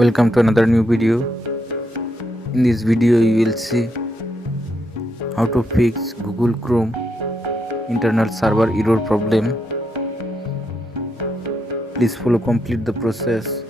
Welcome to another new video. In this video you will see how to fix Google Chrome internal server error problem. Please follow complete the process.